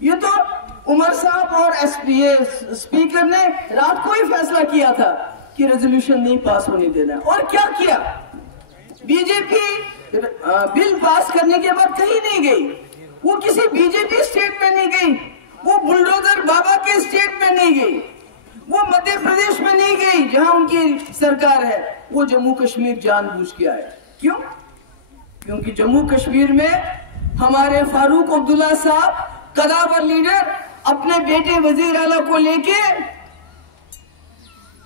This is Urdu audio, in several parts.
یہ تو عمر صاحب اور اسپیکر نے رات کو ہی فیصلہ کیا تھا کہ ریزولوشن نہیں پاس ہونے دینا، اور کیا کیا؟ بی جے پی بل پاس کرنے کے بعد کہیں نہیں گئی، وہ کسی بی جے پی اسٹیٹ میں نہیں گئی، وہ بلڈوزر بابا کے اسٹیٹ میں نہیں گئی، وہ مدھیہ پردیش میں نہیں گئی جہاں ان کی سرکار ہے، وہ جموں کشمیر جان بوجھ کے آئے۔ کیوں؟ کیونکہ جموں کشمیر میں ہمارے فاروق عبداللہ صاحب قداور لیڈر اپنے بیٹے وزیر اعلیٰ کو لے کے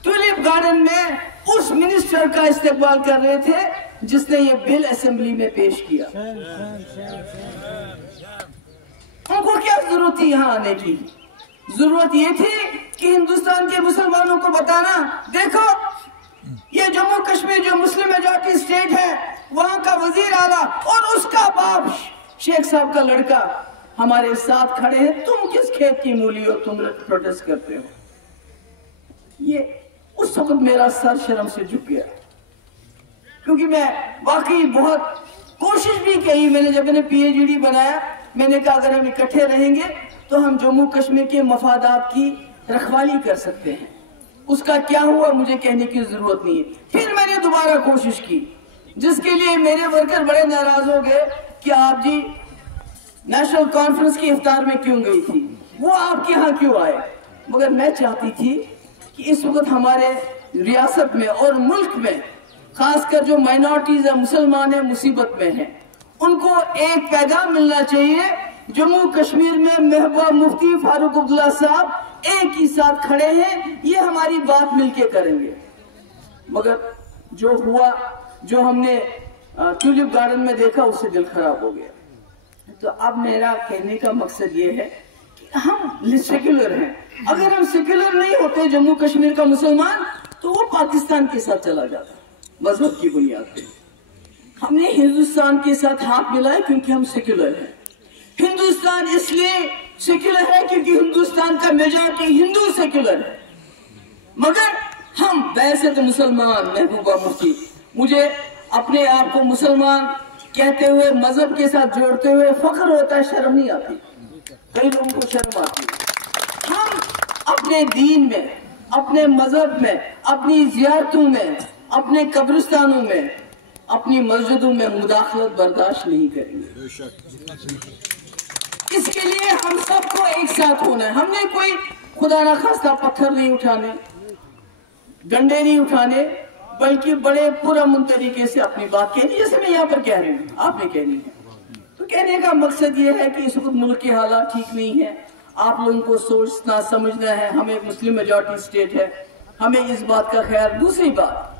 ٹولپ گارڈن میں اس منسٹر کا استقبال کر رہے تھے جس نے یہ بل اسمبلی میں پیش کیا۔ ان کو کیا ضرورت تھی یہاں آنے کی؟ ضرورت یہ تھی کہ ہندوستان کے مسلمانوں کو بتانا، دیکھو یہ جموں کشمیر جو مسلم میجورٹی اسٹیٹ ہے، وہاں کا وزیر اعلیٰ اور اس کا باپ شیخ صاحب کا لڑکا ہمارے ساتھ کھڑے ہیں، تم کس کھیت کی مولی ہو، تم پروٹیسٹ کرتے ہو۔ یہ اس وقت میرا سر شرم سے جھک گیا، کیونکہ میں واقعی بہت کوشش بھی کی۔ میں نے جب پی ایچ ڈی بنایا، میں نے کہا اگر ہم اکٹھے رہیں گے تو ہم جموں کشمیر کے مفادات کی رکھوالی کر سکتے ہیں۔ اس کا کیا ہوا مجھے کہنے کی ضرورت نہیں ہے۔ پھر میں نے دوبارہ کوشش کی، جس کے لیے میرے ورکر بڑے ناراض ہو گئے کہ آپ جی نیشنل کانفرنس کی افطار میں کیوں گئی تھی، وہ آپ کے ہاں کیوں آئے؟ مگر میں چاہتی تھی کہ اس وقت ہمارے ریاست میں اور ملک میں خاص کر جو مائنورٹیز ہیں، مسلمان ہیں، مصیبت میں ہیں، ان کو ایک پیغام ملنا چاہیے۔ جموں کشمیر میں محبوبہ مفتی فاروق عبداللہ صاحب ایک ہی ساتھ کھڑے ہیں، یہ ہماری بات مل کے کریں گے۔ مگر جو ہوا، جو ہم نے ٹولپ گارڈن میں دیکھا، اس سے دل خراب ہو گیا۔ تو اب میرا کہنے کا مقصد یہ ہے کہ ہم سیکولر ہیں۔ اگر ہم سیکولر نہیں ہوتے جموں کشمیر کا مسلمان، تو وہ پاکستان کے ساتھ چلا جاتا مذہب کی بنیاد پہ۔ ہم نے ہندوستان کے ساتھ ہاتھ ملائے کیونکہ ہم سیکولر ہیں۔ ہندوستان اس لیے سیکولر ہے کیونکہ ہندوستان کا میجورٹی ہندو سیکولر ہے۔ مگر ہم ویسے تو مسلمان، محبوبہ مفتی، مجھے اپنے آپ کو مسلمان کہتے ہوئے، مذہب کے ساتھ جوڑتے ہوئے فخر ہوتا ہے، شرم نہیں آتی۔ کئی لوگوں کو شرم آتی ہے۔ ہم اپنے دین میں، اپنے مذہب میں، اپنی زیارتوں میں، اپنے قبرستانوں میں، اپنی مسجدوں میں مداخلت برداشت نہیں کریں گے۔ اس کے لیے ہم سب کو ایک ساتھ ہونا ہے۔ ہم نے کوئی خدا نخواستہ پتھر نہیں اٹھانے، ڈنڈے نہیں اٹھانے، بلکہ بڑے پرامن طریقے سے اپنی بات کہنی، جیسے میں یہاں پر کہہ رہی ہوں، آپ نے کہنی ہے۔ تو کہنے کا مقصد یہ ہے کہ اس وقت ملک کے حالات ٹھیک نہیں ہیں، آپ لوگوں کو سوچنا سمجھنا ہے۔ ہمیں مسلم میجورٹی اسٹیٹ ہے، ہمیں اس بات کا خیال۔ دوسری بات،